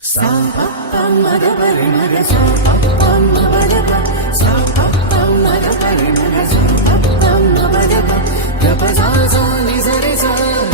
सा pa pa ma ga pa re ma ga sa pa pa ma ba ga pa sa pa pa ma ga pa re ma ga sa pa pa ma ba ga pa ga pa sa sa ni sa re sa